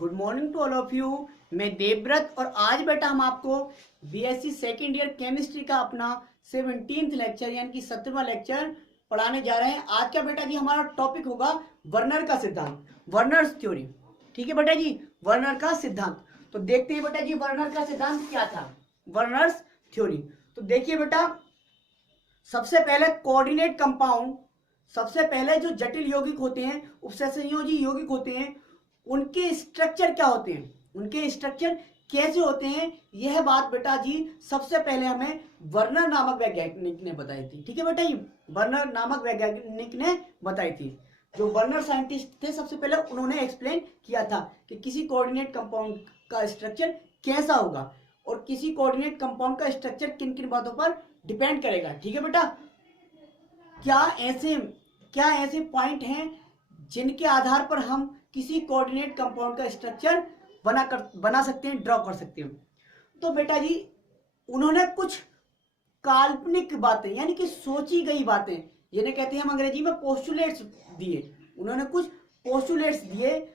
Good morning to all of you. मैं देवव्रत और आज बेटा हम आपको बीएससी सेकेंड ईयर केमिस्ट्री का अपना 17th लेक्चर यानी कि 17वां लेक्चर पढ़ाने जा रहे हैं। आज का बेटा जी हमारा टॉपिक होगा वर्नर का सिद्धांत, वर्नर्स थ्योरी। ठीक है बेटा जी, वर्नर का सिद्धांत। तो देखते हैं बेटा जी वर्नर का सिद्धांत क्या था, वर्नर्स थ्योरी। तो देखिए बेटा, सबसे पहले कोऑर्डिनेट कंपाउंड, सबसे पहले जो जटिल यौगिक होते हैं, उपसंयोजी यौगिक होते हैं, उनके स्ट्रक्चर क्या होते हैं, उनके स्ट्रक्चर कैसे होते हैं, यह बात बेटा जी सबसे पहले हमें वर्नर नामक वैज्ञानिक ने बताई थी। ठीक है बेटा जी, वर्नर नामक वैज्ञानिक ने बताई थी। जो वर्नर साइंटिस्ट थे सबसे पहले उन्होंने एक्सप्लेन किया था कि किसी कोऑर्डिनेट कंपाउंड का स्ट्रक्चर कैसा होगा और किसी कोऑर्डिनेट कंपाउंड का स्ट्रक्चर किन किन बातों पर डिपेंड करेगा। ठीक है बेटा, क्या ऐसे पॉइंट हैं जिनके आधार पर हम किसी कोऑर्डिनेट कंपाउंड का स्ट्रक्चर बना सकते हैं, ड्रॉ कर सकते हैं। तो बेटा जी उन्होंने कुछ काल्पनिक बातें यानी कि सोची गई बातें, जिन्हें कहते हैं हम अंग्रेजी में पोस्टुलेट्स दिए। उन्होंने कुछ पोस्टुलेट्स दिए,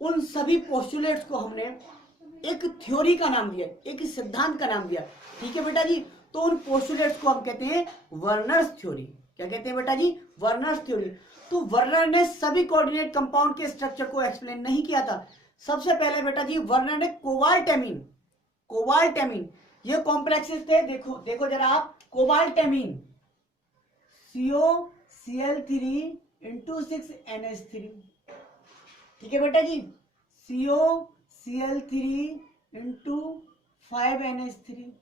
उन सभी पोस्टुलेट्स को हमने एक थ्योरी का नाम दिया, एक सिद्धांत का नाम दिया। ठीक है बेटा जी, तो उन पोस्टुलेट्स को हम कहते हैं वर्नर्स थ्योरी। क्या कहते हैं बेटा जी, वर्नर्स थ्योरी। तो वर्नर ने सभी कोऑर्डिनेट कंपाउंड के स्ट्रक्चर को एक्सप्लेन नहीं किया था। सबसे पहले बेटा जी वर्नर ने कोबाल्टैमिन ये कॉम्प्लेक्सेस थे। देखो जरा आप, कोबाल्टैमिन COCl3 × 6NH3। ठीक है बेटा जी, COCl3 × 5NH3,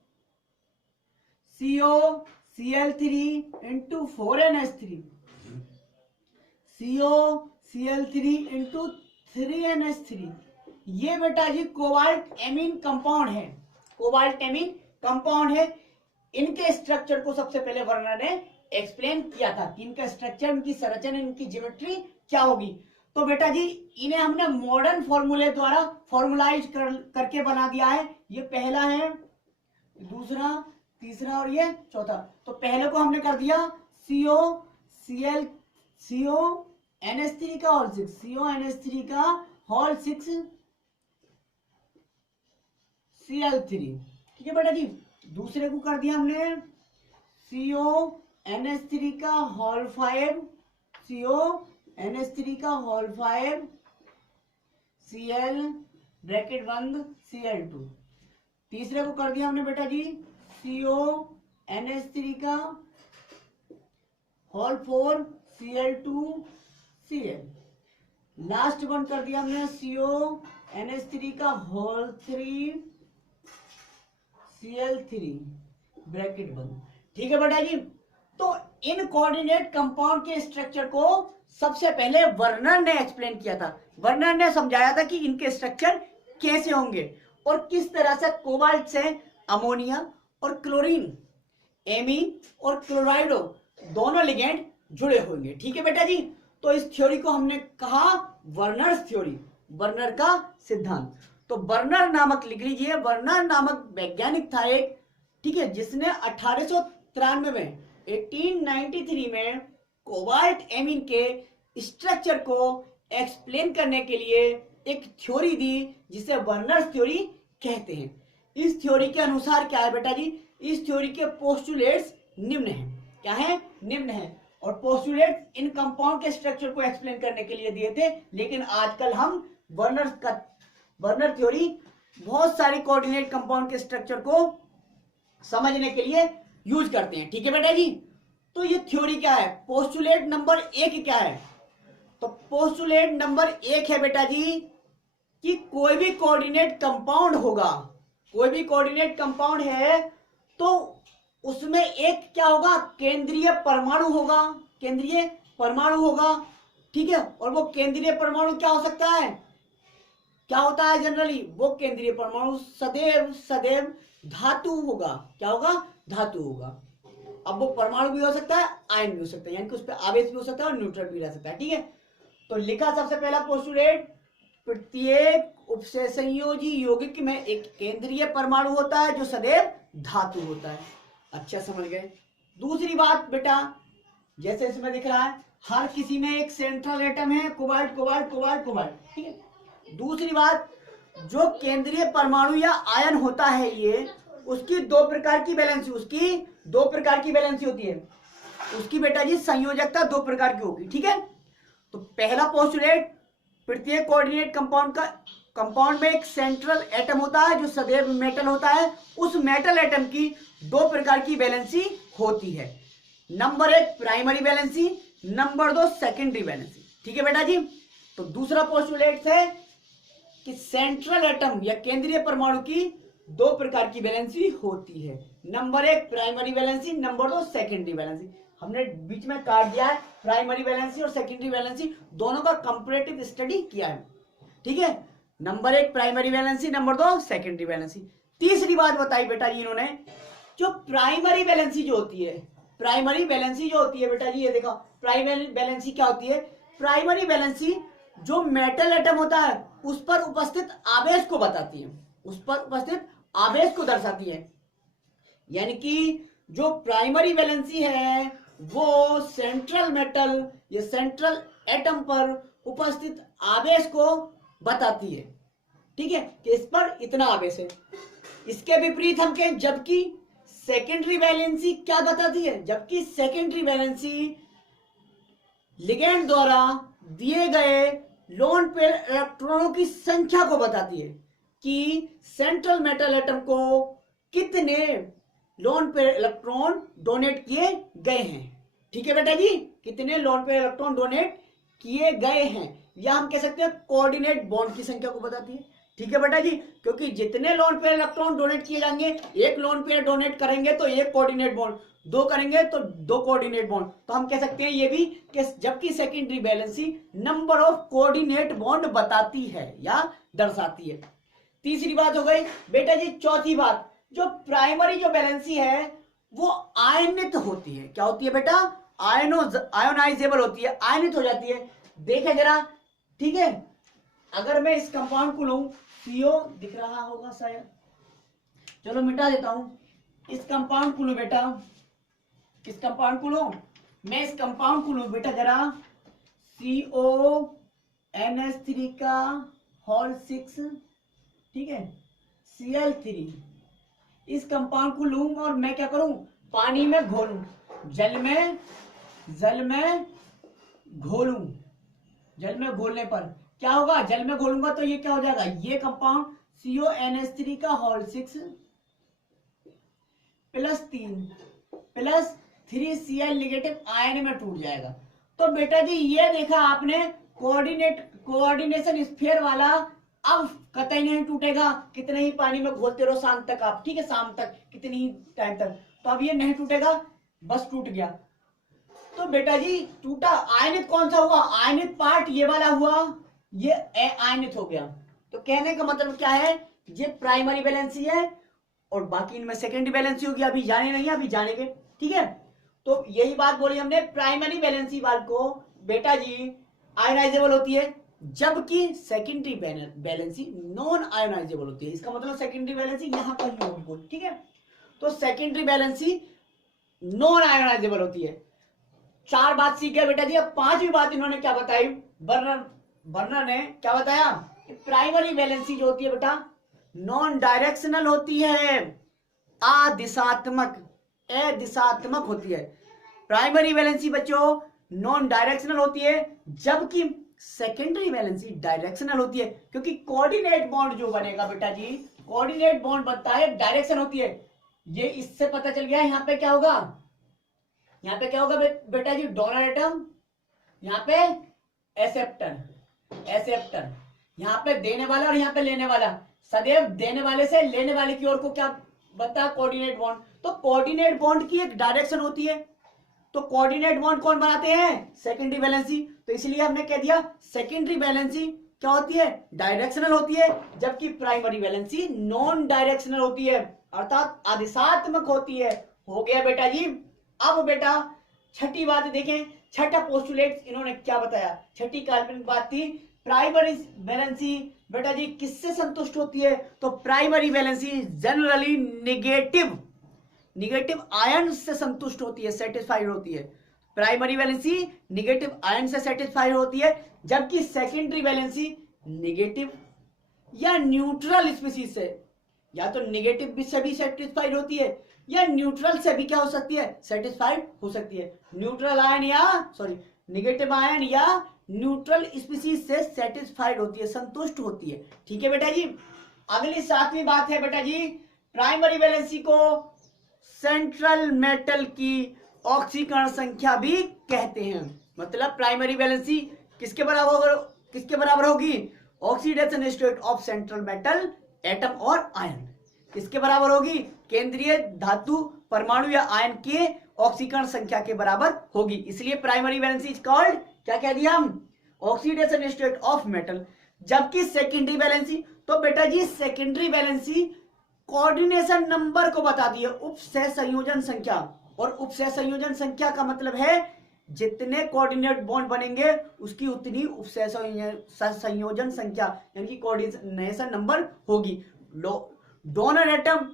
COCl3 × 4NH3, COCl3 × 3NH3। ये बेटा जी कोबाल्ट एमीन कंपाउंड है, कोबाल्टैमिन कंपाउंड है। इनके स्ट्रक्चर को सबसे पहले वर्नर ने एक्सप्लेन किया था कि इनका स्ट्रक्चर, इनकी संरचना, इनकी ज्योमेट्री क्या होगी। तो बेटा जी इन्हें हमने मॉडर्न फॉर्मूले द्वारा फॉर्मुलाइज करके बना दिया है। ये पहला है, दूसरा, तीसरा और ये चौथा। तो पहले को हमने कर दिया CONH3 का होल 6, CONH3 का होल 6 Cl3। ठीक है बेटा जी, दूसरे को कर दिया हमने CONH3 का होल 5, CONH3 का होल 5 Cl ब्रैकेट बंद Cl2। तीसरे को कर दिया हमने बेटा जी CONH3 का whole 4 Cl2 Cl। Last one कर दिया हमने CONH3 का होल 3 Cl3 ब्रैकेट बंद। ठीक है बेटा जी, तो इन कोऑर्डिनेट कंपाउंड के स्ट्रक्चर को सबसे पहले वर्नर ने एक्सप्लेन किया था। वर्नर ने समझाया था कि इनके स्ट्रक्चर कैसे होंगे और किस तरह से कोबाल्ट से अमोनिया और क्लोरीन, एमीन और क्लोराइडो दोनों लिगेंड जुड़े होंगे। ठीक है बेटा जी, तो इस थ्योरी को हमने कहा वर्नर्स थ्योरी, वर्नर का सिद्धांत। तो वर्नर नामक, लिख लीजिए, वर्नर नामक वैज्ञानिक था एक, ठीक है, जिसने 1893 में 1893 में कोबाल्ट एमीन के स्ट्रक्चर को एक्सप्लेन करने के लिए एक थ्योरी दी जिसे वर्नर्स थ्योरी कहते हैं। इस थ्योरी के अनुसार क्या है बेटा जी, इस थ्योरी के पोस्टुलेट्स निम्न हैं। क्या है? निम्न है। और पोस्टुलेट इन कंपाउंड के स्ट्रक्चर को एक्सप्लेन करने के लिए दिए थे, लेकिन आजकल हम वर्नर थ्योरी बहुत सारी कोऑर्डिनेट कंपाउंड के स्ट्रक्चर को समझने के लिए यूज करते हैं। ठीक है बेटा जी, तो ये थ्योरी क्या है, पोस्टुलेट नंबर 1 क्या है? तो पोस्टुलेट नंबर 1 है बेटा जी कि कोई भी कोऑर्डिनेट कंपाउंड होगा, कोई भी कोऑर्डिनेट कंपाउंड है तो उसमें एक क्या होगा, केंद्रीय परमाणु होगा, केंद्रीय परमाणु होगा। ठीक है, और वो केंद्रीय परमाणु क्या हो सकता है, क्या होता है जनरली, वो केंद्रीय परमाणु सदैव धातु होगा। क्या होगा? धातु होगा। अब वो परमाणु भी हो सकता है, आयन भी हो सकता है, यानी कि उस पर आवेश भी हो सकता है और न्यूट्रल भी रह सकता है। ठीक है, तो लिखा सबसे पहला पोस्टुलेट, प्रत्येक उपसंयोजी यौगिक में एक केंद्रीय परमाणु होता है जो सदैव धातु होता है। अच्छा समझ गए। दूसरी बात बेटा, जैसे इसमें दिख रहा है, हर किसी में एक सेंट्रल एटम है, कोबाल्ट कोबाल्ट कोबाल्ट कोबाल्ट। ठीक है, दूसरी बात, जो केंद्रीय परमाणु या आयन होता है ये, उसकी दो प्रकार की वैलेंसी होती है। उसकी बेटा जी संयोजकता दो प्रकार की होगी, ठीक है। तो पहला पोस्टुलेट, प्रत्येक कोऑर्डिनेट कंपाउंड में एक सेंट्रल एटम होता है जो सदैव मेटल होता है। उस मेटल एटम की दो प्रकार की वैलेंसी होती है। Number 1 primary valency, number 2 secondary valency, ठीक है बेटा जी। तो दूसरा पोस्टुलेट है कि सेंट्रल एटम या केंद्रीय परमाणु की दो प्रकार की वैलेंसी होती है। Number 1 primary valency, number 2 secondary valency. हमने बीच में काट दिया है, प्राइमरी वैलेंसी और सेकेंडरी वैलेंसी दोनों का कंपैरेटिव स्टडी किया है, ठीक है। Number 1 primary valency, number 2 secondary valency. तीसरी बात बताई बेटा जी इन्होंने, जो प्राइमरी वैलेंसी जो होती है बेटा जी, ये देखो प्राइमरी वैलेंसी क्या होती है। प्राइमरी वैलेंसी जो मेटल एटम होता है उस पर उपस्थित आवेश को बताती है, उस पर उपस्थित आवेश को दर्शाती है। यानी कि जो प्राइमरी वैलेंसी है वो सेंट्रल मेटल या सेंट्रल एटम पर उपस्थित आवेश को बताती है, ठीक है, कि इस पर इतना आवेश है। इसके विपरीत हम कहें जबकि सेकेंडरी वैलेंसी क्या बताती है, जबकि सेकेंडरी वैलेंसी लिगेंड द्वारा दिए गए लोन पेयर इलेक्ट्रॉनों की संख्या को बताती है कि सेंट्रल मेटल एटम को कितने लोन पेयर इलेक्ट्रॉन डोनेट किए गए हैं, ठीक है बेटा जी, कितने लोन पेयर इलेक्ट्रॉन डोनेट किए गए हैं। या हम कह सकते हैं कोऑर्डिनेट बॉन्ड की संख्या को बताती है, ठीक है बेटा जी, क्योंकि जितने लोन पेयर इलेक्ट्रॉन डोनेट किए जाएंगे, एक लोन पेयर डोनेट करेंगे तो एक कोऑर्डिनेट बॉन्ड, दो करेंगे तो दो कोऑर्डिनेट बॉन्ड। तो हम कह सकते हैं ये भी कि जबकि secondary valency number of coordinate bond बताती है या दर्शाती है। तीसरी बात हो गई बेटा जी। चौथी बात, जो प्राइमरी जो वैलेंसी है वो आयनित होती है। क्या होती है बेटा? आयोनाइजेबल होती है, आयनित हो जाती है। देखें जरा, ठीक है, अगर मैं इस कंपाउंड को लूं, CO दिख रहा होगा शायद, चलो मिटा देता हूं। इस कंपाउंड को लूं बेटा, इस कंपाउंड को लूं, मैं इस कंपाउंड को लूं बेटा जरा, CONH3 का होल 6, ठीक है, Cl3, इस कंपाउंड को लूं और मैं क्या करूं, पानी में घोलूं, जल में घोलूं। जल में घोलने पर क्या होगा, जल में घोलूंगा तो ये क्या हो जाएगा, ये कंपाउंड CONH3 का whole 6 plus 3Cl negative ion में टूट जाएगा। तो बेटा जी ये देखा आपने, कोऑर्डिनेशन स्फीयर वाला अब कतई नहीं टूटेगा, कितने ही पानी में घोलते रहो शाम तक आप, ठीक है, शाम तक, कितनी ही टाइम तक, तो अब ये नहीं टूटेगा, बस टूट गया। तो बेटा जी टूटा, आयनित कौन सा हुआ, आयनित पार्ट ये वाला हुआ, ये आयनित हो गया। तो कहने का मतलब क्या है, ये प्राइमरी वैलेंसी है और बाकी इनमें सेकेंडरी वैलेंसी होगी, अभी जाने नहीं, अभी जानेंगे, ठीक है। तो यही बात बोली हमने, प्राइमरी वैलेंसी वाल को बेटा जी आयोनाइजेबल होती है, जबकि सेकेंडरी वैलेंसी नॉन आयोनाइजेबल होती है। इसका मतलब सेकेंडरी वैलेंसी यहां पर ही होगी, ठीक है। तो सेकेंडरी वैलेंसी नॉन आयोनाइजेबल होती है। 4 बात सीख गए बेटा जी। अब 5वीं बात इन्होंने क्या बताई, बर्नर ने क्या बताया कि प्राइमरी वैलेंसी जो होती है बेटा नॉन डायरेक्शनल होती है, अदिशात्मक होती है। प्राइमरी वैलेंसी बच्चों नॉन डायरेक्शनल होती है, जबकि सेकेंडरी वैलेंसी डायरेक्शनल होती है, क्योंकि कोऑर्डिनेट बॉन्ड जो बनेगा बेटा जी, कोऑर्डिनेट बॉन्ड बनता है, डायरेक्शन होती है। ये इससे पता चल गया, यहाँ पे क्या होगा, यहाँ पे क्या होगा बेटा जी, डोनर एटम, यहाँ पे एक्सेप्टर, यहाँ पे देने वाला और यहाँ पे लेने वाला, सदैव देने वाले से लेने वाले की ओर को क्या बनता है, कोऑर्डिनेट बॉन्ड। तो कोऑर्डिनेट बॉन्ड की एक डायरेक्शन होती है, तो कोऑर्डिनेट बॉन्ड कौन बनाते हैं, सेकेंडरी वैलेंसी। तो इसलिए हमने कह दिया सेकेंडरी वैलेंसी क्या होती है, डायरेक्शनल होती है, जबकि प्राइमरी वैलेंसी नॉन डायरेक्शनल होती है, अर्थात अदिशात्मक होती है। हो गया बेटा जी। अब बेटा छठी बात देखें, छठा पोस्टुलेट इन्होंने क्या बताया, छठी काल्पनिक बात थी, प्राइमरी वैलेंसी बेटा जी किससे संतुष्ट होती है, तो primary valency generally negative ion से संतुष्ट होती है, सेटिस्फाइड होती है। प्राइमरी वैलेंसी निगेटिव आयन से सेटिस्फाइड होती है, जबकि सेकेंडरी वैलेंसी नेगेटिव या न्यूट्रल स्पीसीज से, या तो नेगेटिव से भी सेटिस्फाइड होती है या न्यूट्रल से भी क्या हो सकती है, सेटिस्फाइड हो सकती है। न्यूट्रल आयन या सॉरी नेगेटिव आयन या न्यूट्रल स्पीसीज से सेटिस्फाइड होती है, संतुष्ट होती है। ठीक है बेटा जी। अगली 7वीं बात है बेटा जी, प्राइमरी वैलेंसी को सेंट्रल मेटल की ऑक्सीकरण संख्या भी कहते हैं। मतलब प्राइमरी वैलेंसी किसके बराबर होगी, oxidation state of central metal atom और आयन किसके बराबर होगी, केंद्रीय धातु परमाणु या आयन के ऑक्सीकरण संख्या के बराबर होगी। इसलिए प्राइमरी वैलेंसी इज कॉल्ड, क्या कह दिया हम, ऑक्सीडेशन स्टेट ऑफ मेटल। जबकि सेकेंडरी वैलेंसी, तो बेटा जी सेकेंडरी वैलेंसी कोऑर्डिनेशन नंबर को बताती है, उपसह संयोजन संख्या। और उपसह संयोजन संख्या का मतलब है जितने कोऑर्डिनेट बॉन्ड बनेंगे उसकी उतनी उपसह संयोजन संख्या यानी कि कोऑर्डिनेशन नंबर होगी। डोनर एटम,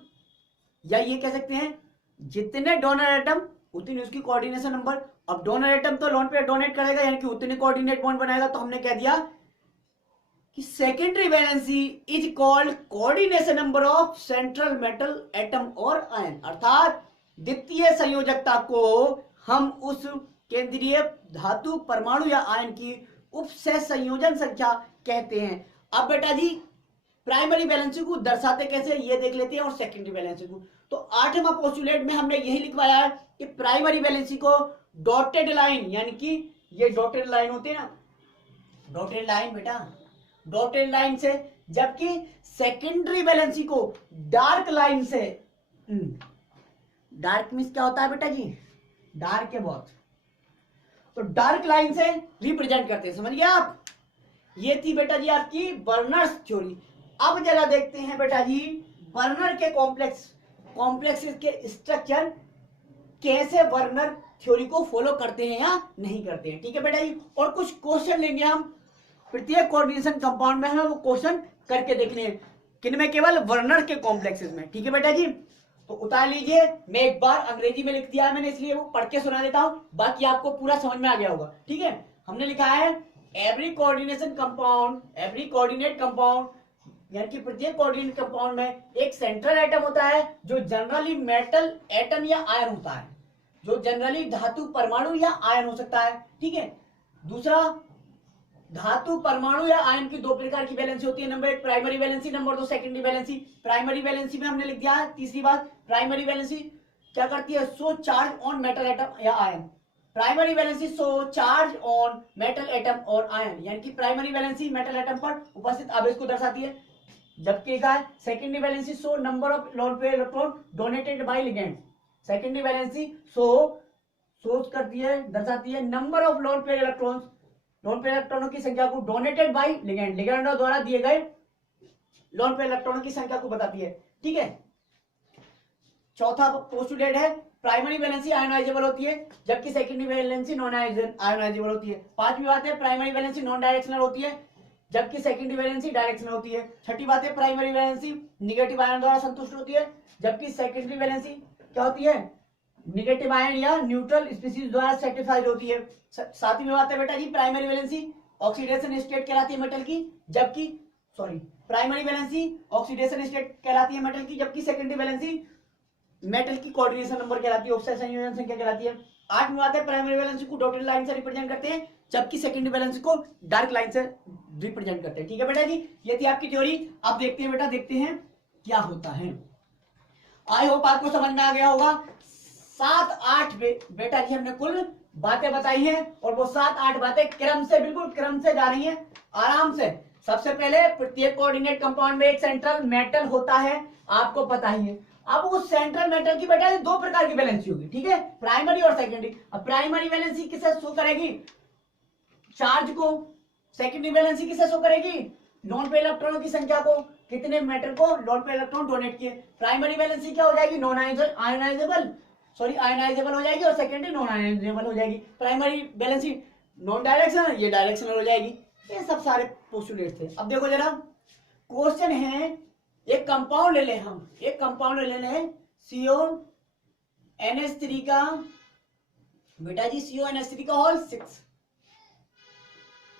या ये कह सकते हैं जितने डोनर एटम उतनी उसकी कोऑर्डिनेशन नंबर। अब डोनर एटम तो लोन पे डोनेट करेगा यानी कि उतने कोऑर्डिनेट बॉन्ड बनाएगा, तो हमने कह दिया कि secondary valency is called coordination number of central metal atom और आयन। अर्थात द्वितीय संयोजकता को हम उस केंद्रीय धातु परमाणु या आयन की उपसह संयोजन संख्या कहते हैं। अब बेटा जी प्राइमरी वैलेंसी को दर्शाते कैसे ये देख लेते हैं, और सेकेंडरी वैलेंसी को। तो 8वां पोस्टुलेट में हमने यही लिखवाया है कि प्राइमरी वैलेंसी को डॉटेड लाइन, यानी कि ये डॉटेड लाइन होते हैं ना, डॉटेड लाइन बेटा, डॉटेड लाइन से, जबकि सेकेंडरी वैलेंसी को डार्क लाइन से। डार्क मींस क्या होता है बेटा जी, डार्क है बहुत, तो डार्क लाइन से रिप्रेजेंट करते हैं, समझ गए आप। ये थी बेटा जी आपकी बर्नर्स थ्योरी। अब जरा देखते हैं बेटा जी बर्नर के कॉम्प्लेक्स के स्ट्रक्चर कैसे बर्नर थ्योरी को फॉलो करते हैं या नहीं करते हैं। ठीक है बेटा जी। और कुछ क्वेश्चन लेंगे हम प्रत्येक कोऑर्डिनेशन कंपाउंड में, हमें वो क्वेश्चन करके देखने हैं, किनमें, केवल वर्नर के कॉम्प्लेक्सेस में। ठीक है बेटा जी। तो उतार लीजिए, मैं एक बार अंग्रेजी में लिख दिया है मैंने, इसलिए वो पढ़ के सुना देता हूं, बाकी आपको पूरा समझ में आ गया होगा। ठीक है। हमने लिखा है every coordination compound, every coordinate compound, यानी कि प्रत्येक कोऑर्डिनेट कंपाउंड में एक सेंट्रल एटम होता है जो जनरली मेटल एटम या आयन होता है, जो जनरली धातु परमाणु या आयन हो सकता है। ठीक है। दूसरा, धातु परमाणु या आयन की दो प्रकार की वैलेंसी होती है, number 1 primary valency, number 2 secondary valency. Primary valency में हमने लिख दिया है, तीसरी बात, प्राइमरी वैलेंसी क्या करती है, show charge on metal atom या ion. Primary valency show charge on metal atom और आयन, यानी कि प्राइमरी वैलेंसी मेटल एटम पर उपस्थित आवेश को दर्शाती है, जबकि secondary valency show number of lone pair electron donated bye ligand. Secondary valency show करती है, दर्शाती है number of lone pair electrons, lone pair इलेक्ट्रॉनों की संख्या को डोनेटेड बाय लिगेंड, लिगेंडों द्वारा दिए गए लोन पेयर इलेक्ट्रॉनों की संख्या को बताती है। ठीक है। चौथा पोस्टुलेट है प्राइमरी वैलेंसी आयोनाइजेबल होती है, जबकि सेकेंडरी वैलेंसी नॉन आयोनाइजेबल होती है। पांचवी बात है प्राइमरी वैलेंसी नॉन डायरेक्शनल होती है, जबकि सेकेंडरी वैलेंसी डायरेक्शनल होती है। छठी बात है प्राइमरी वैलेंसी निगेटिव आयन द्वारा संतुष्ट होती है, जबकि सेकेंडरी वैलेंसी क्या होती है, निगेटिव आयन या न्यूट्रल स्पीसीज द्वारा सेटिस्फाइड होती है। सातवीं बात है बेटा जी प्राइमरी वैलेंसी ऑक्सीडेशन स्टेट कहलाती है मेटल की, जबकि प्राइमरी वैलेंसी ऑक्सीडेशन स्टेट कहलाती है मेटल की, जबकि सेकेंडरी वैलेंसी मेटल की कोऑर्डिनेशन नंबर कहलाती है, उपसह संयोजन संख्या कहलाती है। आठवीं बात है प्राइमरी वैलेंसी को डॉटेड लाइन से रिप्रेजेंट करते हैं, जबकि सेकेंडरी वैलेंसी को डार्क लाइन से रिप्रेजेंट करते हैं। ठीक है बेटा जी। ये थी आपकी थ्योरी। अब देखते हैं बेटा, देखते हैं क्या होता है। आई होप आपको समझ में आ गया होगा। 7-8 बेटा जी हमने कुल बातें बताई हैं, और वो 7-8 बातें क्रम से, बिल्कुल क्रम से जा रही हैं, आराम से। सबसे पहले प्रत्येक कोऑर्डिनेट कंपाउंड में एक सेंट्रल मेटल होता है, आपको पता ही है। अब उस सेंट्रल मेटल की बेटा दो प्रकार की वैलेंसी होगी, ठीक है, प्राइमरी और सेकेंडरी। अब प्राइमरी वैलेंसी किसे शो करेगी, चार्ज को। सेकेंडरी वैलेंसी किसे शो करेगी, लोन पेयर इलेक्ट्रॉनों की संख्या को, कितने मेटल को लोन पेयर इलेक्ट्रॉन डोनेट किए। प्राइमरी वैलेंसी क्या हो जाएगी, नॉन आयनाइजेबल हो जाएगी, और सेकेंडरी नॉन आयनाइजेबल हो जाएगी। प्राइमरी वैलेंसी नॉन डायरेक्शनल, ये डायरेक्शनल हो जाएगी। ये सब सारे पोस्टुलेट थे। अब देखो जरा क्वेश्चन है, एक कंपाउंड ले लें हम, एक कंपाउंड ले लें CONH3 का, बेटा जी CONH3 का होल 6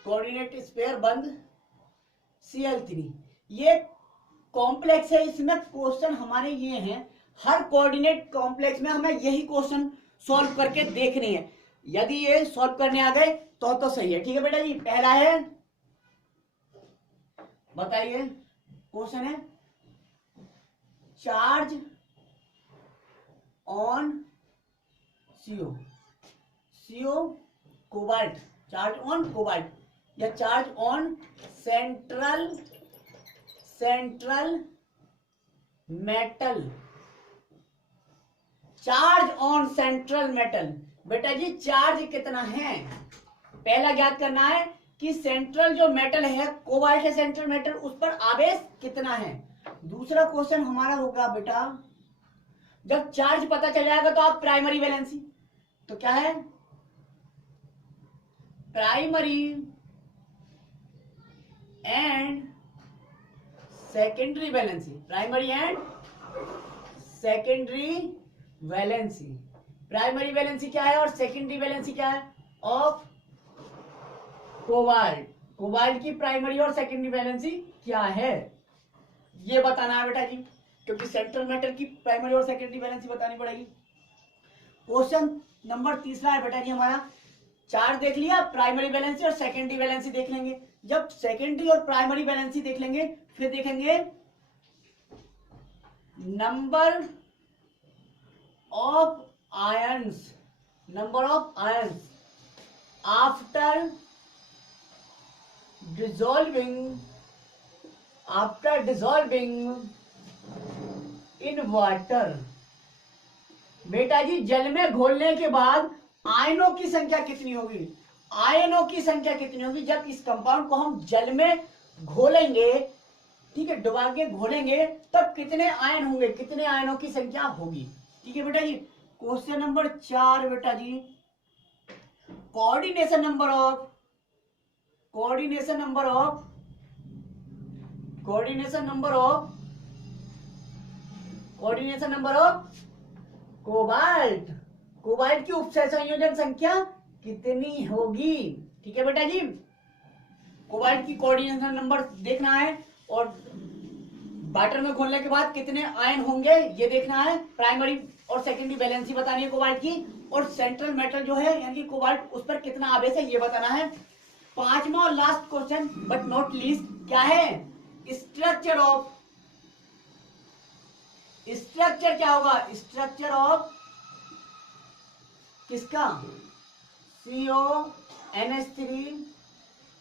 कोऑर्डिनेट स्पेयर बंद Cl3। ये कॉम्प्लेक्स है, इसमें क्वेश्चन हमारे ये हैं, हर कोऑर्डिनेट कॉम्प्लेक्स में हमें यही क्वेश्चन सॉल्व करके देखने हैं। यदि ये सॉल्व करने आ गए तो सही है। ठीक है बेटा जी, पहला है, बताइए क्वेश्चन है, charge on CO cobalt, charge on cobalt या charge on central metal, charge on central metal. बेटा जी चार्ज कितना है पहला ज्ञात करना है कि सेंट्रल जो मेटल है कोबाल्ट है सेंट्रल मेटल, उस पर आवेश कितना है। दूसरा क्वेश्चन हमारा होगा बेटा, जब चार्ज पता चल जाएगा तो आप प्राइमरी वैलेंसी, तो क्या है primary and secondary valency, primary and secondary valency. Primary valency क्या है और सेकेंडरी वैलेंसी क्या है ऑफ कोबाल्ट, कोबाल्ट की प्राइमरी और सेकेंडरी वैलेंसी क्या है ये बताना है बेटा जी, क्योंकि सेंट्रल मेटल की प्राइमरी और सेकेंडरी वैलेंसी बतानी पड़ेगी। क्वेश्चन नंबर तीसरा है बेटा जी हमारा, चार्ज देख लिया, प्राइमरी वैलेंसी और सेकेंडरी वैलेंसी देख लेंगे। जब सेकेंडरी और प्राइमरी वैलेंसी देख लेंगे फिर देखेंगे number of ions, number of ions after dissolving in water. बेटा जी जल में घोलने के बाद आयनों की संख्या कितनी होगी, आयनों की संख्या कितनी होगी जब इस कंपाउंड को हम जल में घोलेंगे, ठीक है, डुबा के घोलेंगे, तब कितने आयन होंगे, कितने आयनों की संख्या होगी। ठीक है बेटा जी। क्वेश्चन नंबर 4 बेटा जी, coordination number of cobalt, cobalt की उपसंयोजन संख्या कितनी होगी। ठीक है बेटा जी, कोबाल्ट की कोऑर्डिनेशन नंबर देखना है और वाटर में घोलने के बाद कितने आयन होंगे ये देखना है, प्राइमरी और सेकेंडरी वैलेंसी बतानी है कोबाल्ट की, और सेंट्रल मेटल जो है यानी कि कोबाल्ट उस पर कितना आवेश है ये बताना है। पांचवा और last question but not least क्या है, स्ट्रक्चर क्या होगा, स्ट्रक्चर ऑफ किसका CONH3,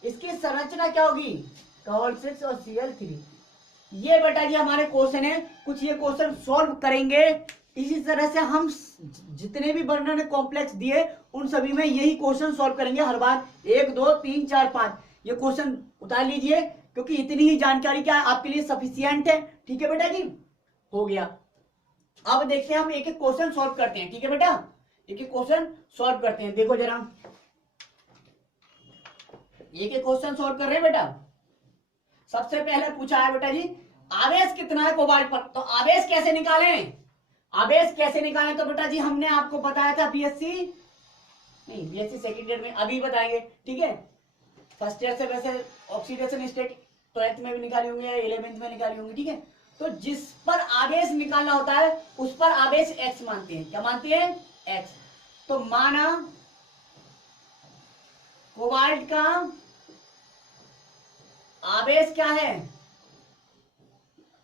इसकी संरचना क्या होगी कार्बन-6 और Cl3। ये बेटा जी हमारे क्वेश्चन है, कुछ ये क्वेश्चन सॉल्व करेंगे। इसी तरह से हम जितने भी बर्नर कॉम्प्लेक्स दिए उन सभी में यही क्वेश्चन सॉल्व करेंगे हर बार, 1 2 3 4 5 ये क्वेश्चन उतार लीजिए, क्योंकि इतनी ही जानकारी क्या है आपके लिए सफिशिएंट है। ठीक है बेटा जी, हो गया। अब देखते हैं हम एक एक क्वेश्चन सॉल्व करते हैं। ठीक है बेटा, एक एक क्वेश्चन सॉल्व करते हैं। देखो जरा, एक एक क्वेश्चन सॉल्व कर रहे हैं बेटा। सबसे पहले पूछा है बेटा जी आवेश कितना है कोबाल्ट पर, तो आवेश कैसे निकालें, आवेश कैसे निकालें, तो बेटा जी हमने आपको बताया था बीएससी सेकेंड ईयर में, अभी बताएंगे। ठीक है, फर्स्ट ईयर से वैसे ऑक्सीडेशन स्टेट 12th में भी निकाली होंगे या 11th में निकाली होंगी। ठीक है, तो जिस पर आवेश निकालना होता है उस पर आवेश x मानते हैं। क्या मानते हैं, x। तो माना कोबाल्ट का आवेश क्या है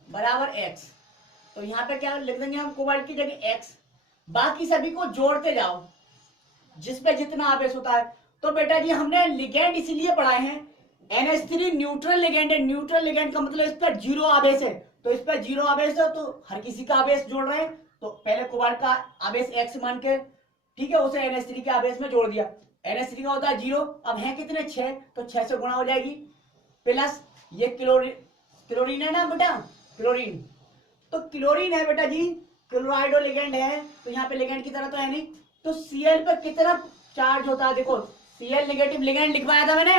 बराबर x, तो यहां पे क्या लिख देंगे हम कोबाल्ट की जगह x, बाकी सभी को जोड़ते जाओ जिस पे जितना आवेश होता है। तो बेटा जी हमने लिगेंड इसीलिए पढ़ाए हैं, NH3 न्यूट्रल लिगेंड है, न्यूट्रल लिगेंड का मतलब इस पर 0 आवेश है, तो इस पर 0 आवेश है तो हर किसी का आवेश जोड़ रहे हैं, तो पहले कोबाल्ट का आवेश x मान के, ठीक है, उसे NH3 के आवेश में जोड़ दिया। NH3 का होता है 0, अब है कितने 6, तो 6 से गुणा हो जाएगी, प्लस ये क्लोरीन है ना बेटा, क्लोरीन, तो क्लोरीन है बेटा जी, क्लोराइडो लिगेंड है, तो यहाँ पे लिगेंड की तरह तो है नहीं, तो Cl पे कितना चार्ज होता है, देखो Cl नेगेटिव लिगेंड लिखवाया था मैंने,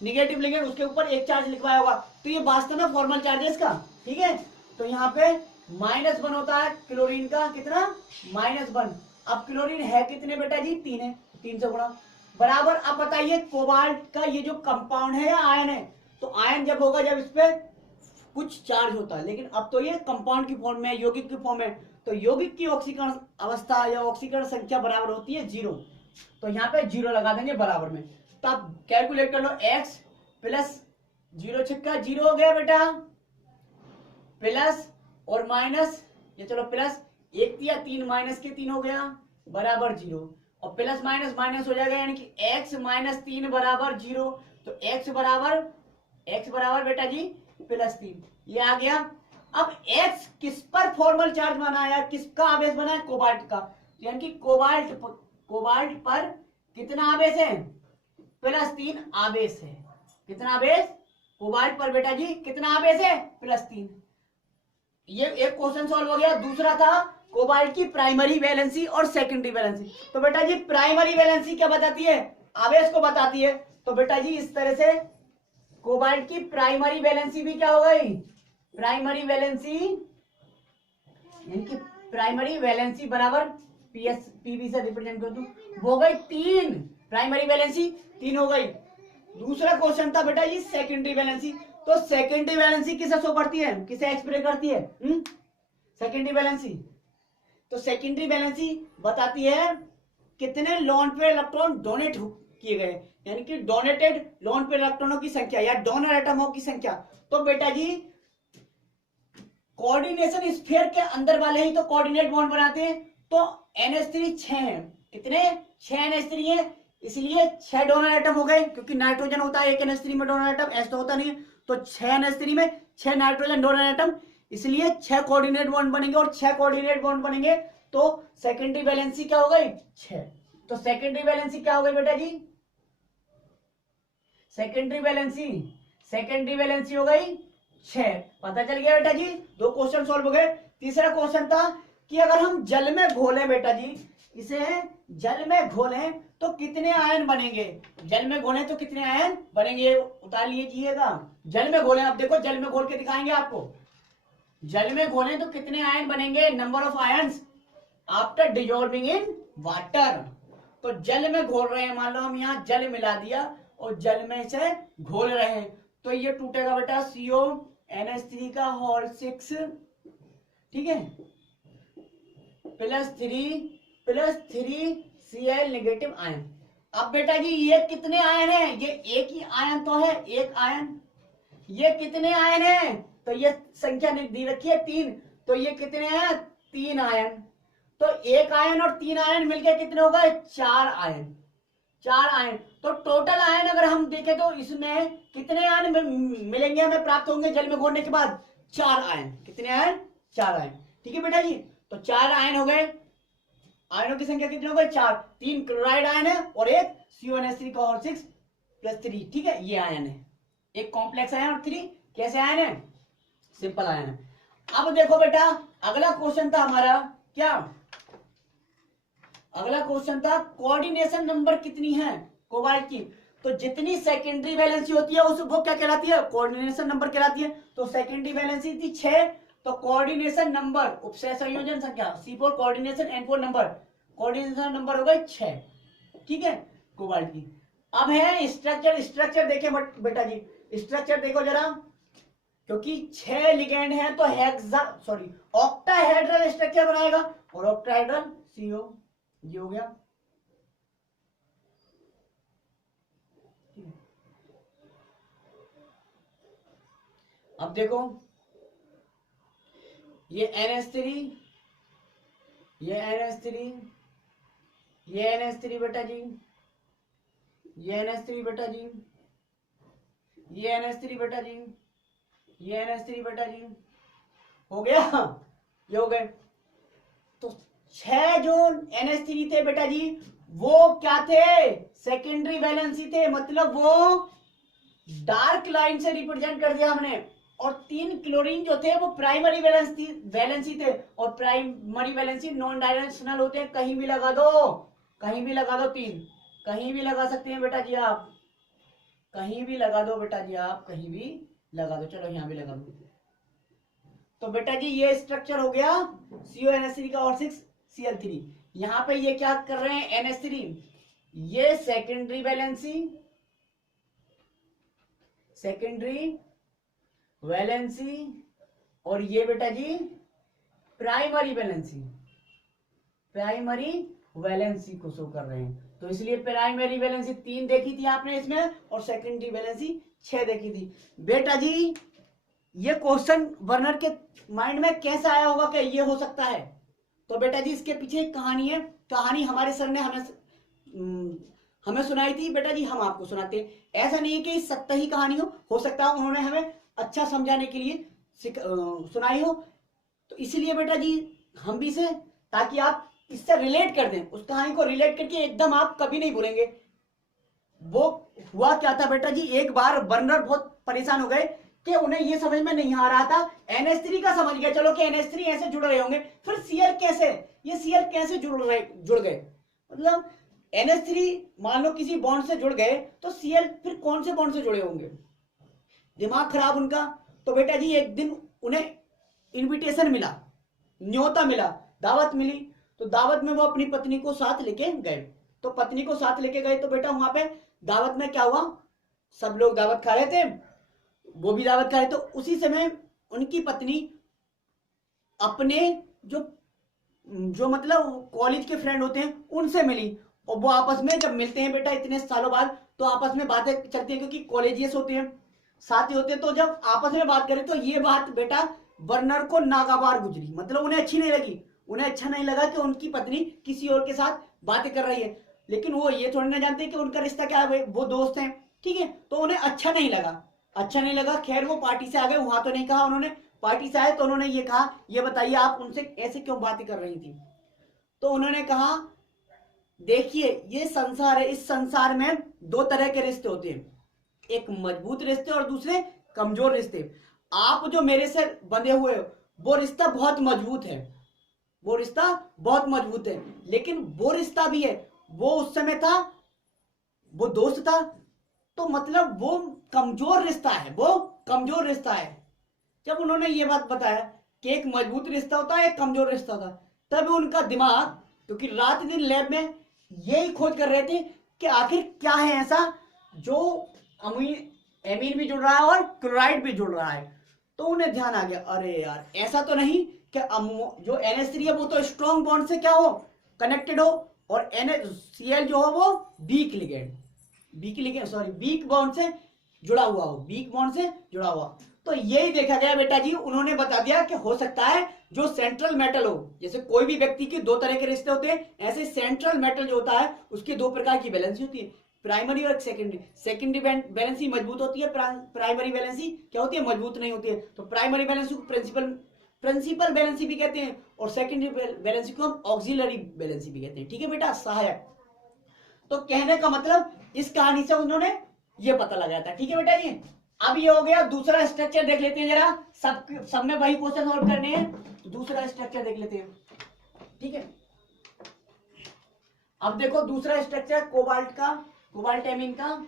नेगेटिव लिगेंड उसके ऊपर एक चार्ज लिखवाया होगा, तो ये वास्तव में फॉर्मल चार्ज है इसका। ठीक है, तो यहाँ पे -1 होता है क्लोरीन का, कितना -1। अब क्लोरीन है कितने बेटा जी 3 है, 3 से गुणा बराबर। अब बताइए कोबाल्ट का ये जो कंपाउंड है या आयन है, तो आयन जब होगा जब इस पे कुछ चार्ज होता है, लेकिन अब तो ये कंपाउंड की फॉर्म में है, यौगिक की फॉर्म में। तो यौगिक की ऑक्सीकरण अवस्था या ऑक्सीकरण संख्या बराबर होती है 0। तो यहाँ पे 0 लगा देंगे बराबर में। तो आप कैलकुलेट कर लो, x प्लस 0 छक्का 0 हो गया बेटा, प्लस और माइनस, ये चलो प्लस 1 दिया 3 माइनस के 3 हो गया बराबर 0, और प्लस माइनस माइनस हो जाएगा, यानी कि x माइनस 3 बराबर 0। तो x बराबर बेटा जी +3, ये आ गया। अब x किस पर फॉर्मल चार्ज बनाया, किसका आवेश बना है, कोबाल्ट का, यानी कि कोबाल्ट पर कितना आवेश है, +3 आवेश है। कितना आवेश, कोबाल्ट पर बेटा जी कितना आवेश है, +3। ये एक क्वेश्चन सॉल्व हो गया। दूसरा था कोबाल्ट की प्राइमरी वैलेंसी और सेकेंडरी वैलेंसी। तो बेटा जी प्राइमरी वैलेंसी क्या बताती है, आवेश को बताती है। तो बेटा जी इस तरह से कोबाल्ट की प्राइमरी वैलेंसी भी क्या हो गई, प्राइमरी वैलेंसी, यानी कि प्राइमरी वैलेंसी बराबर पीवी से रिप्रेजेंट कर दूं, हो गई 3, प्राइमरी वैलेंसी 3 हो गई। दूसरा क्वेश्चन था बेटा जी सेकेंडरी वैलेंसी। तो सेकेंडरी वैलेंसी किसे शो करती है, किसे एक्सप्रेस करती है, सेकेंडरी वैलेंसी। तो सेकेंडरी वैलेंसी बताती है कितने लोन पे इलेक्ट्रॉन डोनेट किए गए, यानी कि डोनेटेड लोन पे इलेक्ट्रॉनों की संख्या या डोनर एटमों की संख्या। तो बेटा जी कोऑर्डिनेशन स्फीयर के अंदर वाले ही तो कोऑर्डिनेट बॉन्ड बनाते हैं। तो NH3 6 है, कितने 6 NH3 है, इसलिए 6 डोनर एटम हो गए, क्योंकि नाइट्रोजन होता है एक NH3 में डोनर एटम, ऐसा तो होता नहीं है। तो 6 NH3 में 6 नाइट्रोजन डोनर एटम, इसलिए 6 कोऑर्डिनेट बॉन्ड बनेंगे, और 6 कोऑर्डिनेट बॉन्ड बनेंगे तो सेकेंडरी वैलेंसी क्या हो गई 6। तो सेकेंडरी वैलेंसी क्या हो गई बेटा जी, सेकेंडरी वैलेंसी हो गई 6। पता चल गया बेटा जी, 2 क्वेश्चन सॉल्व हो गए। तीसरा क्वेश्चन था कि अगर हम जल में घोलें बेटा जी, इसे जल में घोलें तो कितने आयन बनेंगे, जल में घोलें तो कितने आयन बनेंगे, उतार लीजिएगा। जल में घोलें, अब देखो जल में घोल के दिखाएंगे आपको, जल में घोलें तो कितने आयन बनेंगे, number of ions after dissolving in water. तो जल में घोल रहे हैं, मान लो हम यहाँ जल मिला दिया और जल में इसे घोल रहे हैं, तो ये टूटेगा बेटा CONH3 का होल 6, ठीक है, +3 Cl नेगेटिव आयन। अब बेटा जी ये कितने आयन है, ये एक ही आयन तो है, एक आयन। ये कितने आयन है, तो ये संख्या दी रखी है 3, तो ये कितने हैं 3 आयन। तो एक आयन और 3 आयन मिलके कितने हो गए 4 आयन, 4 आयन। तो टोटल आयन अगर हम देखें तो इसमें कितने आयन मिलेंगे, हमें प्राप्त होंगे जल में घोलने के बाद, 4 आयन। कितने आयन, 4 आयन, ठीक है बेटा जी। तो 4 आयन हो गए, आयनों की संख्या कितनी हो गई 4, 3 क्लोराइड आयन है और एक CONH3 का होल 6 +3, ठीक है, ये आयन है, एक कॉम्प्लेक्स आयन और 3 कैसे आयन है, सिंपल आयन है। अब देखो बेटा अगला क्वेश्चन था हमारा क्या, अगला क्वेश्चन था कोऑर्डिनेशन नंबर कितनी है कोबाल्ट की। तो जितनी सेकेंडरी वैलेंसी होती है उस वो क्या कहलाती है, कोऑर्डिनेशन नंबर कहलाती है। तो सेकेंडरी वैलेंसी थी 6, तो कोऑर्डिनेशन नंबर उपसय संयोजन संख्या C4 coordination N4 number, coordination number हो गई 6, ठीक है, कोबाल्ट की। अब है स्ट्रक्चर देखे बेटा जी, स्ट्रक्चर देखो जरा, क्योंकि 6 लिगेंड है तो ऑक्टाहेड्रल स्ट्रक्चर बनाएगा, और ऑक्टाहेड्रल CO ये हो गया। अब देखो ये NH3, ये NH3, ये NH3 बेटा जी, ये NH3 बेटा जी, ये NH3 बेटा जी, ये NH3 बेटा जी, हो गया, ये हो गए। तो 6 जो NH3 थे बेटा जी वो क्या थे, सेकेंडरी वैलेंसी थे, मतलब वो डार्क लाइन से रिप्रेजेंट कर दिया हमने। और 3 क्लोरीन जो थे वो प्राइमरी वैलेंसी थे, और प्राइमरी वैलेंसी नॉन डायरेक्शनल होते हैं, कहीं भी लगा दो, कहीं भी लगा दो, 3 कहीं भी लगा सकते हैं बेटा जी आप, कहीं भी लगा दो बेटा जी आप, कहीं भी लगा दो, चलो यहां भी लगा दो। तो बेटा जी ये स्ट्रक्चर हो गया CONH3 का और 6 Cl3। यहां पे ये क्या कर रहे हैं NH3, ये सेकेंडरी वैलेंसी, सेकेंडरी वैलेंसी और ये बेटा जी प्राइमरी वैलेंसी, प्राइमरी वैलेंसी को शो कर रहे हैं। तो इसलिए प्राइमरी वैलेंसी 3 देखी थी आपने इसमें और सेकेंडरी वैलेंसी 6 देखी थी। बेटा जी ये क्वेश्चन वर्नर के माइंड में कैसा आया होगा कि ये हो सकता है? तो बेटा जी इसके पीछे एक कहानी है। कहानी हमारे सर ने हमें सुनाई थी बेटा जी, हम आपको सुनाते हैं। ऐसा नहीं है कि सत्य ही कहानी हो सकता है उन्होंने हमें अच्छा समझाने के लिए सुनाई हो। तो इसलिए बेटा जी हम भी से, ताकि आप इससे रिलेट कर दें, उस कहानी को रिलेट करके एकदम आप कभी नहीं भूलेंगे। वो हुआ क्या था बेटा जी, एक बार बर्नर बहुत परेशान हो गए कि उन्हें ये समझ में नहीं आ रहा था। NH3 का समझ गया चलो कि NH3 ऐसे जुड़ रहे होंगे, फिर Cl कैसे, ये Cl कैसे जुड़ गए, मतलब NH3 मान लो किसी बॉन्ड से जुड़ गए तो Cl फिर कौन से बॉन्ड से जुड़े होंगे, दिमाग खराब उनका। तो बेटा जी एक दिन उन्हें इनविटेशन मिला, न्योता मिला, दावत मिली। तो दावत में वो अपनी पत्नी को साथ लेके गए। तो पत्नी को साथ लेके गए तो बेटा वहां पे दावत में क्या हुआ, सब लोग दावत खा रहे थे, वो भी दावत खा रहे। तो उसी समय उनकी पत्नी अपने जो मतलब कॉलेज के फ्रेंड होते हैं उनसे मिली। और वो आपस में जब मिलते हैं बेटा इतने सालों बाद तो आपस में बातें चलती हैं, क्योंकि कॉलेजियस होते हैं, साथी होते हैं। तो जब आपस में बात करें तो ये बात बेटा वर्नर को नागवार गुजरी, मतलब उन्हें अच्छी नहीं लगी। उन्हें अच्छा नहीं लगा कि उनकी पत्नी किसी और के साथ बातें कर रही है, लेकिन वो ये थोड़ी ना जानते कि उनका रिश्ता क्या है, वो दोस्त हैं, ठीक है। तो उन्हें अच्छा नहीं लगा। खैर वो पार्टी से आ गए, वहां तो नहीं कहा उन्होंने, पार्टी से आए तो उन्होंने ये कहा, ये बताइए आप उनसे ऐसे क्यों बातें कर रही थी? तो उन्होंने कहा देखिए ये संसार है, इस संसार में 2 तरह के रिश्ते होते हैं, एक मजबूत रिश्ते और दूसरे कमजोर रिश्ते। आप जो मेरे से बंधे हुए हो वो रिश्ता बहुत मजबूत है, वो रिश्ता बहुत मजबूत है, लेकिन वो रिश्ता भी है, वो उस समय था, वो दोस्त था, तो मतलब वो कमजोर रिश्ता है, वो कमजोर रिश्ता है। जब उन्होंने ये बात बताया कि एक मजबूत रिश्ता होता है, एक कमजोर रिश्ता होता है, तब उनका दिमाग, क्योंकि रात दिन लैब में यही खोज कर रहे थे कि आखिर क्या है ऐसा जो एमीन भी जुड़ रहा है और क्लोराइड भी जुड़ रहा है। तो उन्हें ध्यान आ गया, अरे यार ऐसा तो नहीं कि जो NH3 है वो तो स्ट्रॉन्ग बॉन्ड से क्या हो, कनेक्टेड हो, और NaCl जो हो वो वीक बॉन्ड से जुड़ा हुआ हो, वीक बॉन्ड से जुड़ा हुआ। तो यही देखा गया बेटा जी, उन्होंने बता दिया कि हो सकता है जो सेंट्रल मेटल हो, जैसे कोई भी व्यक्ति के 2 तरह के रिश्ते होते हैं, ऐसे सेंट्रल मेटल जो होता है उसकी 2 प्रकार की वैलेंसी होती है, प्राइमरी और सेकेंडरी वैलेंसी मजबूत होती है, प्राइमरी वैलेंसी क्या होती है, मजबूत नहीं होती है। तो प्राइमरी वैलेंसी को प्रिंसिपल वैलेंसी भी कहते हैं और सेकेंडरी वैलेंसी को हम ऑक्सिलरी वैलेंसी भी कहते हैं, ठीक है बेटा, सहायक। तो कहने का मतलब इस कहानी से उन्होंने ये पता लगाया था, ठीक है बेटा जी। अब ये हो गया, दूसरा स्ट्रक्चर देख लेते हैं जरा, सब में वही क्वेश्चन सॉल्व करने हैं, दूसरा स्ट्रक्चर देख लेते हैं, ठीक है। अब देखो दूसरा स्ट्रक्चर कोबाल्ट एमीन का,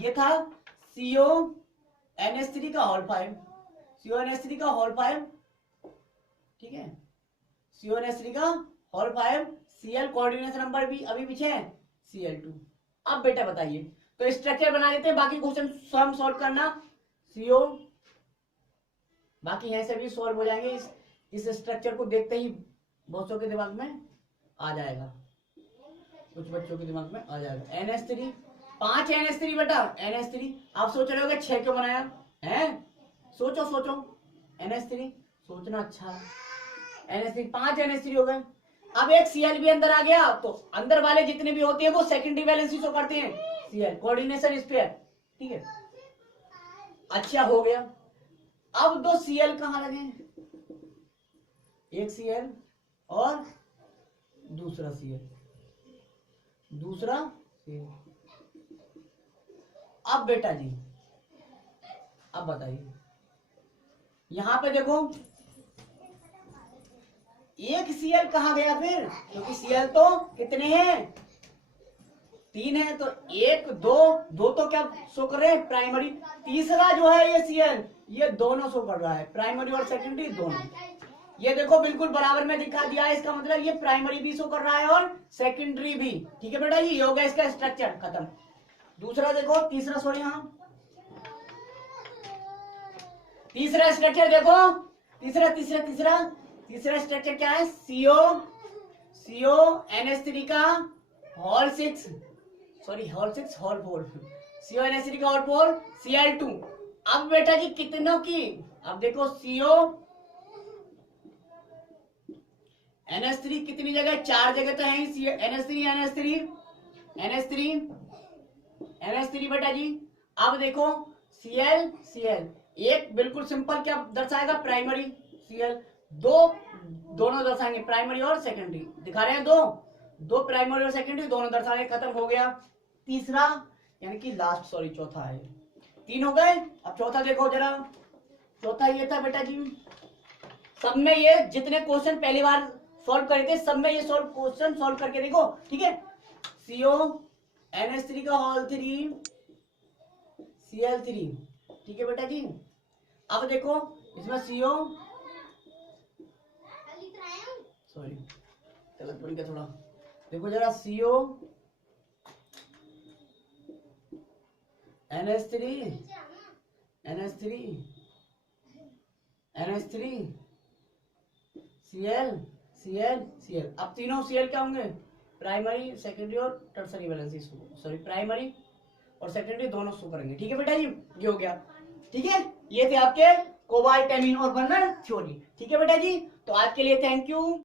ये था CONH3 का होल 5, CONH3 का होल 5, ठीक है, CONH3 का होल 5, Cl कोऑर्डिनेशन नंबर भी अभी पीछे है Cl2। अब बेटा बताइए, तो स्ट्रक्चर बना लेते हैं, बाकी क्वेश्चन स्वयं सॉल्व करना। CO बाकी यहां से भी सॉल्व हो जाएंगे, इस स्ट्रक्चर को देखते ही बहुतों के दिमाग में आ जाएगा, कुछ बच्चों के दिमाग में आ जाएगा। NH3 5 NH3 बेटा, NH3 आप सोच रहे होगे 6 क्यों बनाया है, सोचो NH3 सोचना अच्छा, NH3 5 NH3 हो गए। अब एक Cl भी अंदर आ गया, तो अंदर वाले जितने भी होते हैं वो सेकेंडरी वैलेंसी शो करते हैं, Cl कोऑर्डिनेशन स्पेयर, ठीक है, अच्छा हो गया। अब 2 Cl कहां लगे, एक Cl और दूसरा Cl। अब बेटा जी अब बताइए, यहां पे देखो एक Cl कहां गया फिर, क्योंकि Cl तो कितने हैं, 3 है, तो 1 2 तो क्या शो कर रहे हैं, प्राइमरी। तीसरा जो है ये Cl, ये दोनों शो कर रहा है, प्राइमरी और सेकेंडरी दोनों। ये देखो बिल्कुल बराबर में दिखा दिया है, इसका मतलब ये प्राइमरी भी शो कर रहा है और सेकेंडरी भी, ठीक है बेटा, ये हो गया इसका स्ट्रक्चर खत्म। दूसरा देखो, तीसरा सॉरी, यहाँ तीसरा स्ट्रक्चर देखो, तीसरा तीसरा तीसरा तीसरा स्ट्रक्चर क्या है, CO NH3 का whole 6, sorry whole 6 whole 4, CO NH3 का होल 4 Cl2। अब बेटा जी कितनों की, अब देखो CO NH3 कितनी जगह, 4 जगह तो है ही, NH3 बेटा जी। अब देखो Cl एक बिल्कुल सिंपल क्या दर्शाएगा, प्राइमरी Cl, दोनों दर्शाएंगे प्राइमरी और सेकेंडरी, दिखा रहे हैं दो प्राइमरी और सेकेंडरी दोनों दर्शाएंगे, खत्म हो गया। तीसरा यानी कि लास्ट, सॉरी चौथा है, 3 हो गए। अब चौथा देखो जरा, चौथा ये था बेटा जी, सब में ये जितने क्वेश्चन पहली बार सॉल्व करे थे सब में ये क्वेश्चन सॉल्व करके देखो, ठीक है। CO NH3 का होल 3 Cl3, ठीक है बेटा जी। अब देखो इसमें CO, सॉरी गलत बन गया थोड़ा, देखो जरा CO NH3 Cl। अब तीनों Cl क्या होंगे, प्राइमरी सेकेंडरी और टर्सरी वैलेंसी, सॉरी प्राइमरी और सेकेंडरी दोनों शो करेंगे, ठीक है बेटा जी, ये हो गया। ठीक है, ये थे आपके कोबाल्ट, एमीन और बर्नर थ्योरी, ठीक है बेटा जी। तो आज के लिए थैंक यू।